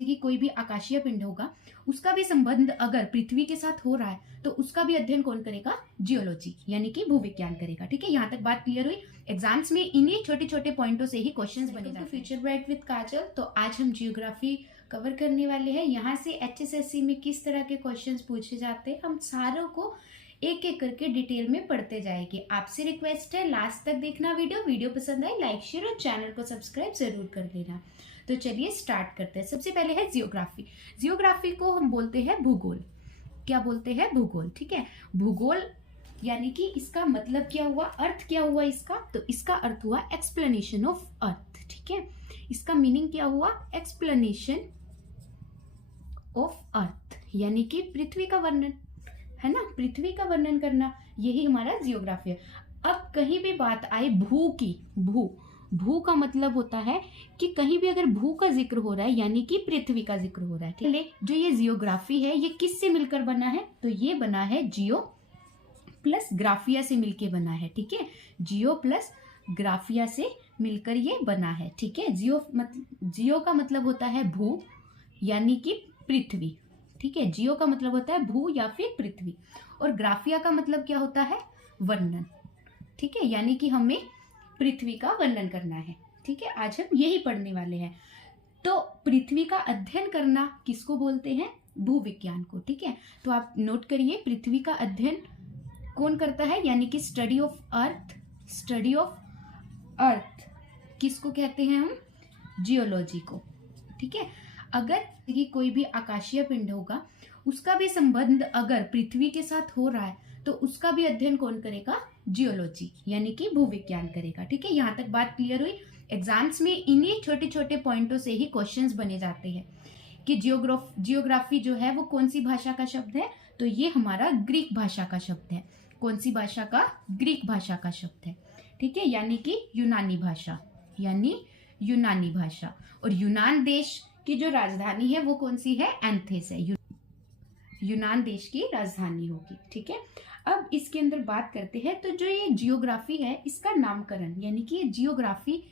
कि कोई भी आकाशीय पिंड होगा उसका भी संबंध अगर पृथ्वी के साथ हो रहा है तो उसका भी अध्ययन कौन करेगा? जियोलॉजी यानी कि भूविज्ञान करेगा। ठीक है, यहाँ तक बात क्लियर हुई। एग्जाम्स में इन्हीं छोटे छोटे पॉइंटों से ही क्वेश्चंस बने जाते हैं। फ्यूचर ब्राइट विद काजल, तो आज हम जियोग्राफी कवर करने वाले हैं। यहाँ से एचएसएससी में किस तरह के क्वेश्चंस पूछे जाते हैं हम सारों को एक एक करके डिटेल में पढ़ते जाएंगे। आपसे रिक्वेस्ट है लास्ट तक देखना वीडियो पसंद आए लाइक शेयर और चैनल को सब्सक्राइब जरूर कर लेना। तो चलिए स्टार्ट करते हैं। सबसे पहले है जियोग्राफी। जियोग्राफी को हम बोलते हैं भूगोल। क्या बोलते हैं? भूगोल। ठीक है, भूगोल यानी कि इसका मतलब क्या हुआ, अर्थ क्या हुआ इसका? तो इसका अर्थ हुआ एक्सप्लेनेशन ऑफ अर्थ। ठीक है, इसका मीनिंग क्या हुआ? एक्सप्लेनेशन ऑफ अर्थ यानी कि पृथ्वी का वर्णन, है ना, पृथ्वी का वर्णन करना, यही हमारा जियोग्राफी है। अब कहीं भी बात आए भू की, भू का मतलब होता है कि कहीं भी अगर भू का जिक्र हो रहा है यानी कि पृथ्वी का जिक्र हो रहा है। ठीक है, जो ये जियोग्राफी है ये किससे मिलकर बना है? तो ये बना है जियो प्लस ग्राफिया से मिलकर बना है। ठीक है, जियो प्लस ग्राफिया से मिलकर ये बना है। ठीक है, जियो का मतलब होता है भू यानी कि पृथ्वी। ठीक है, जियो का मतलब होता है भू या फिर पृथ्वी, और ग्राफिया का मतलब क्या होता है? वर्णन। ठीक है, यानी कि हमें पृथ्वी का वर्णन करना है। ठीक है, आज हम यही पढ़ने वाले हैं। तो पृथ्वी का अध्ययन करना किसको बोलते हैं? भूविज्ञान को। ठीक है, तो आप नोट करिए पृथ्वी का अध्ययन कौन करता है, यानी कि study of earth. Study of earth किसको कहते हैं हम? जियोलॉजी को। ठीक है, अगर कि कोई भी आकाशीय पिंड होगा उसका भी संबंध अगर पृथ्वी के साथ हो रहा है तो उसका भी अध्ययन कौन करेगा? जियोलॉजी यानी कि भूविज्ञान करेगा। ठीक है, यहाँ तक बात क्लियर हुई। एग्जाम्स में इन्हीं छोटे छोटे पॉइंटों से ही क्वेश्चंस बने जाते हैं कि जियोग्राफी जो है वो कौन सी भाषा का शब्द है? तो ये हमारा ग्रीक भाषा का शब्द है। कौन सी भाषा का? ग्रीक भाषा का शब्द है। ठीक है, यानी कि यूनानी भाषा, यानी यूनानी भाषा। और यूनान देश की जो राजधानी है वो कौन सी है? एंथेस है, यूनान देश की राजधानी होगी। ठीक है, अब इसके अंदर बात करते हैं। तो जो ये जियोग्राफी है इसका नामकरण यानी कि जियोग्राफी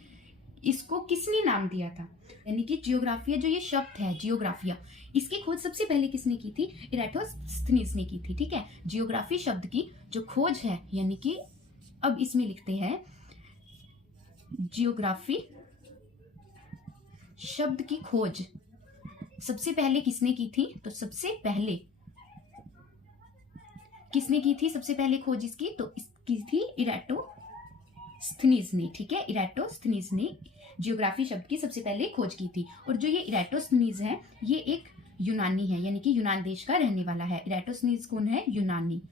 इसको किसने नाम दिया था? यानी कि जियोग्राफिया जो ये शब्द है जियोग्राफिया, इसकी खोज सबसे पहले किसने की थी? इराटोस्थनीज ने की थी। ठीक है, जियोग्राफी शब्द की जो खोज है यानी कि अब इसमें लिखते हैं जियोग्राफी शब्द की खोज सबसे पहले किसने की थी? तो सबसे पहले किसने की थी सबसे पहले खोज इसकी? तो इसकी थी इराटोस्थनीज ने। ठीक है, इराटोस्थनीज ने जियोग्राफी शब्द की सबसे पहले खोज की थी। और जो ये इराटोस्थनीज है ये एक यूनानी है, यानी कि यूनान देश का रहने वाला है। इराटोस्थनीज कौन है? यूनानी।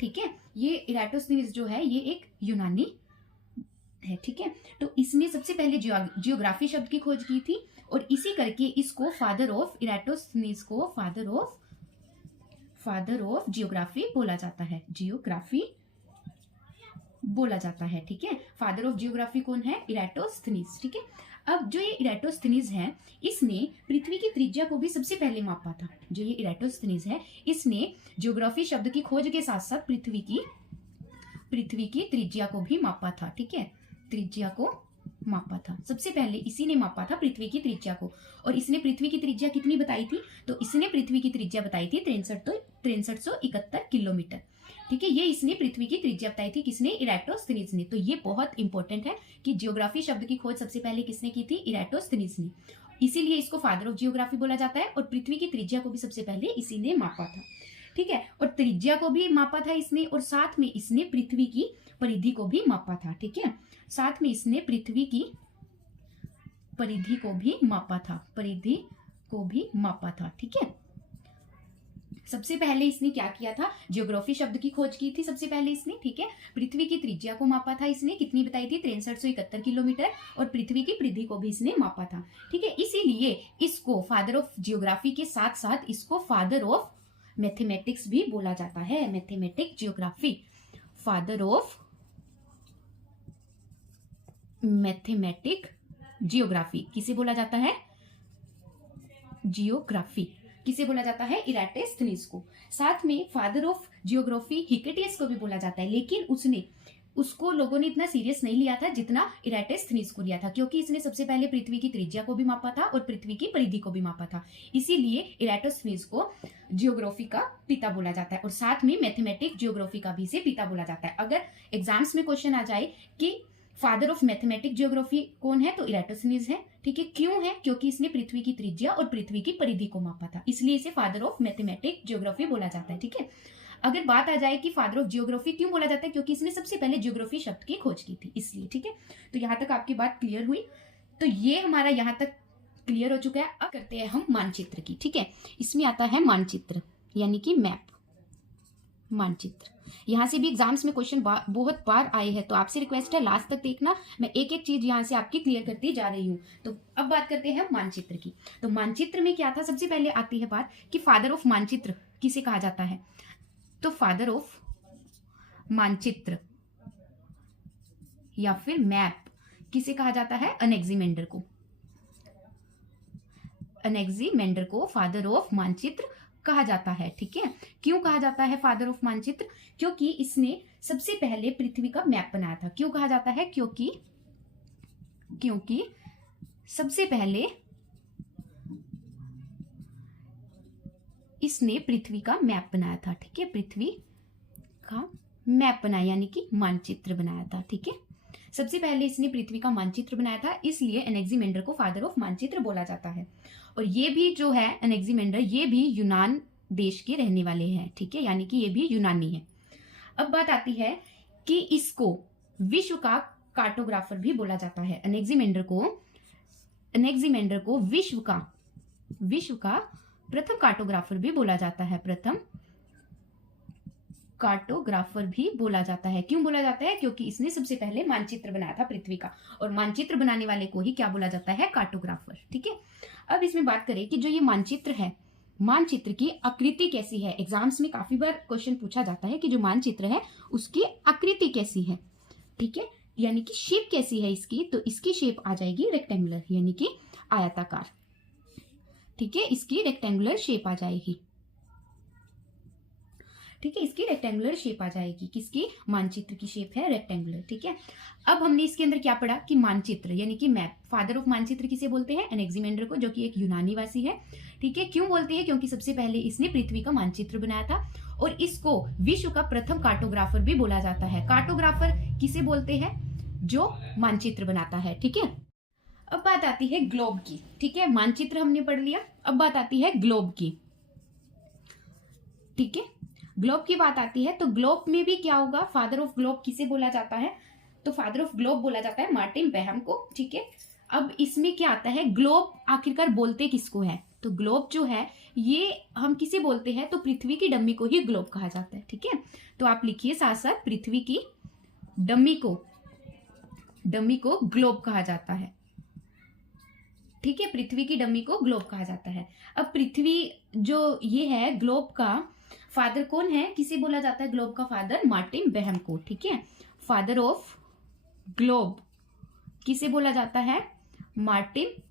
ठीक है, ये इराटोस्थनीज जो है ये एक यूनानी है। ठीक है, तो इसने सबसे पहले जियोग्राफी शब्द की खोज की थी और इसी करके इसको फादर ऑफ इराटोस्थनीज को फादर ऑफ जियोग्राफी बोला जाता है। जियोग्राफी बोला जाता है। ठीक है, फादर ऑफ जियोग्राफी कौन है? इराटोस्थनीज। ठीक है, अब जो ये इराटोस्थनीज है इसने पृथ्वी की त्रिज्या को भी सबसे पहले मापा था। जो ये इराटोस्थनीज है इसने जियोग्राफी शब्द की खोज के साथ साथ पृथ्वी की त्रिज्या को भी मापा था। ठीक है, त्रिज्या को मापा था सबसे पहले, इसी ने मापा था पृथ्वी की त्रिज्या को। और इसने पृथ्वी की त्रिज्या कितनी बताई थी? तो इसने पृथ्वी की त्रिज्या बताई थी 6371 किलोमीटर। ठीक है, ये इसने पृथ्वी की त्रिज्या बताई थी किसने? इराटोस्थनीज ने। तो ये बहुत इंपॉर्टेंट है कि जियोग्राफी शब्द की खोज सबसे पहले किसने की थी? इराटोस्थनीज ने। इसीलिए इसको फादर ऑफ जियोग्राफी बोला जाता है। और पृथ्वी की त्रिज्या को भी सबसे पहले इसी ने मापा था। ठीक है, और त्रिज्या को भी मापा था इसने और साथ में इसने पृथ्वी की परिधि को भी मापा था। ठीक है, साथ में इसने पृथ्वी की परिधि को भी मापा था। ठीक है, सबसे पहले इसने क्या किया था? जियोग्राफी शब्द की खोज की थी सबसे पहले इसने। ठीक है, पृथ्वी की त्रिज्या को मापा था इसने, कितनी बताई थी? 6371 किलोमीटर। और पृथ्वी की परिधि को भी इसने मापा था। ठीक है, इसीलिए इसको फादर ऑफ जियोग्राफी के साथ साथ इसको फादर ऑफ मैथमेटिक्स भी बोला जाता है। Mathematic geography, father of mathematic geography किसे बोला जाता है? जियोग्राफी किसे बोला जाता है? इराटोस्थनीज को। साथ में फादर ऑफ जियोग्राफी हिकेटियस को भी बोला जाता है, लेकिन उसने उसको लोगों ने इतना सीरियस नहीं लिया था जितना इराटोस्थनीज को लिया था, क्योंकि इसने सबसे पहले पृथ्वी की त्रिज्या को भी मापा था और पृथ्वी की परिधि को भी मापा था। इसीलिए इराटोस्थनीज को जियोग्राफी का पिता बोला जाता है और साथ में मैथमेटिक जियोग्राफी का भी इसे पिता बोला जाता है। अगर एग्जाम्स में क्वेश्चन आ जाए कि फादर ऑफ मैथमेटिक जियोग्राफी कौन है, तो इराटोस्थनीज है। ठीक है, क्यों है? क्योंकि इसने पृथ्वी की त्रिज्या और पृथ्वी की परिधि को मापा था, इसलिए इसे फादर ऑफ मैथमेटिक जियोग्राफी बोला जाता है। ठीक है, अगर बात आ जाए कि फादर ऑफ जियोग्राफी क्यों बोला जाता है, क्योंकि इसने सबसे पहले जियोग्राफी शब्द की खोज की थी, इसलिए। ठीक है, तो यहां तक आपकी बात क्लियर हुई। तो ये हमारा यहां तक क्लियर हो चुका है। अब करते हैं हम मानचित्र की। ठीक है, इसमें आता है मानचित्र यानी कि मैप, मानचित्र। यहां से भी एग्जाम्स में क्वेश्चन बहुत बार आए हैं, तो आपसे रिक्वेस्ट है लास्ट तक देखना, मैं एक एक चीज यहां से आपकी क्लियर करती जा रही हूँ। तो अब बात करते हैं मानचित्र की। तो मानचित्र में क्या था, सबसे पहले आती है बात कि फादर ऑफ मानचित्र किसे कहा जाता है। तो फादर ऑफ मानचित्र या फिर मैप किसे कहा जाता है, अनेक्सिमेंडर को। अनेक्सिमेंडर को फादर ऑफ मानचित्र कहा जाता है। ठीक है, क्यों कहा जाता है फादर ऑफ मानचित्र, क्योंकि इसने सबसे पहले पृथ्वी का मैप बनाया था। क्यों कहा जाता है, क्योंकि सबसे पहले इसने पृथ्वी का मैप बनाया था। ठीक है, पृथ्वी का मैप बनाया यानी कि मानचित्र बनाया था। ठीक है, सबसे पहले इसने पृथ्वी का मानचित्र बनाया था, इसलिए एनेक्सिमेंडर को फादर ऑफ मानचित्र बोला जाता है। और ये भी जो है एनेक्सिमेंडर, ये भी यूनान देश के रहने वाले हैं। ठीक है, यानी कि ये भी यूनानी है। अब बात आती है कि इसको विश्व का कार्टोग्राफर भी बोला जाता है। एनेक्सिमेंडर को विश्व का प्रथम कार्टोग्राफर भी बोला जाता है। प्रथम कार्टोग्राफर भी बोला जाता है। क्यों बोला जाता है, क्योंकि इसने सबसे पहले मानचित्र बनाया था पृथ्वी का, और मानचित्र बनाने वाले को ही क्या बोला जाता है, कार्टोग्राफर। ठीक है, अब इसमें बात करें कि जो ये मानचित्र है, मानचित्र की आकृति कैसी है। एग्जाम्स में काफी बार क्वेश्चन पूछा जाता है कि जो मानचित्र है उसकी आकृति कैसी है। ठीक है, यानी कि शेप कैसी है इसकी, तो इसकी शेप आ जाएगी रेक्टेंगुलर यानी कि आयताकार। ठीक है, इसकी रेक्टेंगुलर शेप आ जाएगी। ठीक है, इसकी रेक्टेंगुलर शेप आ जाएगी। किसकी, मानचित्र की शेप है रेक्टेंगुलर। ठीक है, अब हमने इसके अंदर क्या पढ़ा कि मानचित्र यानी कि मैप, फादर ऑफ मानचित्र किसे बोलते हैं, एनेक्सिमेंडर को, जो कि एक यूनानी वासी है। ठीक है, क्यों बोलते हैं, क्योंकि सबसे पहले इसने पृथ्वी का मानचित्र बनाया था, और इसको विश्व का प्रथम कार्टोग्राफर भी बोला जाता है। कार्टोग्राफर किसे बोलते हैं, जो मानचित्र बनाता है। ठीक है, अब बात आती है ग्लोब की। ठीक है, मानचित्र हमने पढ़ लिया, अब बात आती है ग्लोब की। ठीक है, ग्लोब की बात आती है, तो ग्लोब में भी क्या होगा, फादर ऑफ ग्लोब किसे बोला जाता है, तो फादर ऑफ ग्लोब बोला जाता है मार्टिन बेहम को। ठीक है, अब इसमें क्या आता है, ग्लोब आखिरकार बोलते किसको है, तो ग्लोब जो है ये हम किसे बोलते हैं, तो पृथ्वी की डमी को ही ग्लोब कहा जाता है। ठीक है, तो आप लिखिए साथ साथ, पृथ्वी की डमी को ग्लोब कहा जाता है। ठीक है, पृथ्वी की डमी को ग्लोब कहा जाता है। अब पृथ्वी जो ये है, ग्लोब का फादर कौन है, किसे बोला जाता है, ग्लोब का फादर मार्टिन बेहम को। ठीक है, फादर ऑफ ग्लोब किसे बोला जाता है, मार्टिन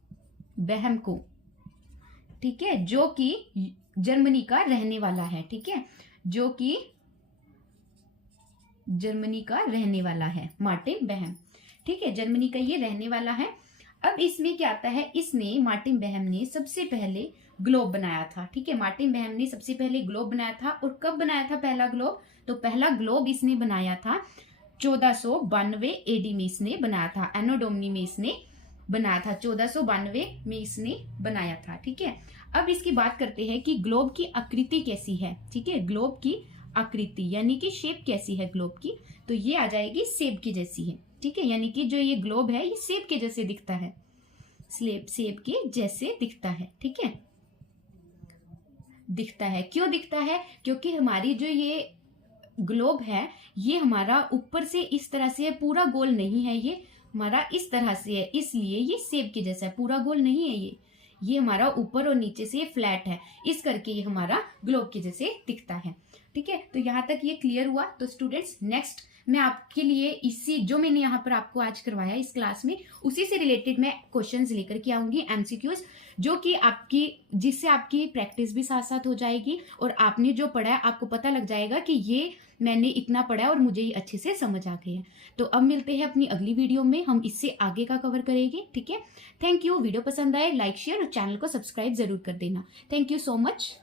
बेहम को। ठीक है, जो कि जर्मनी का रहने वाला है। ठीक है, जो कि जर्मनी का रहने वाला है मार्टिन बेहम। ठीक है, जर्मनी का ये रहने वाला है। अब इसमें क्या आता है, इसने मार्टिन बेहम ने सबसे पहले ग्लोब बनाया था। ठीक है, मार्टिन बेहम ने सबसे पहले ग्लोब बनाया था, और कब बनाया था पहला ग्लोब, तो पहला ग्लोब इसने बनाया था 1492 एडी में इसने बनाया था। एनो डोमिनी में इसने बनाया था, 1492 में इसने बनाया था। ठीक है, अब इसकी बात करते हैं कि ग्लोब की आकृति कैसी है। ठीक है, ग्लोब की आकृति यानी कि शेप कैसी है ग्लोब की, तो ये आ जाएगी सेब की जैसी है। ठीक है, यानी कि जो ये ग्लोब है ये सेब के जैसे दिखता है, सेब के जैसे दिखता है। ठीक है, दिखता है, क्यों दिखता है, क्योंकि हमारी जो ये ग्लोब है ये हमारा ऊपर से इस तरह से है, पूरा गोल नहीं है, ये हमारा इस तरह से है, इसलिए ये सेब के जैसा है, पूरा गोल नहीं है ये हमारा ऊपर और नीचे से फ्लैट है, इस करके ये हमारा ग्लोब के जैसे दिखता है। ठीक है, तो यहाँ तक ये क्लियर हुआ। तो स्टूडेंट्स, नेक्स्ट मैं आपके लिए इसी जो मैंने यहाँ पर आपको आज करवाया इस क्लास में, उसी से रिलेटेड मैं क्वेश्चंस लेकर के आऊंगी, एमसीक्यूज, जो कि जिससे आपकी प्रैक्टिस भी साथ साथ हो जाएगी और आपने जो पढ़ा है आपको पता लग जाएगा कि ये मैंने इतना पढ़ा है और मुझे ये अच्छे से समझ आ गया है। तो अब मिलते हैं अपनी अगली वीडियो में, हम इससे आगे का कवर करेंगे। ठीक है, थैंक यू। वीडियो पसंद आए लाइक शेयर और चैनल को सब्सक्राइब जरूर कर देना। Thank you so much.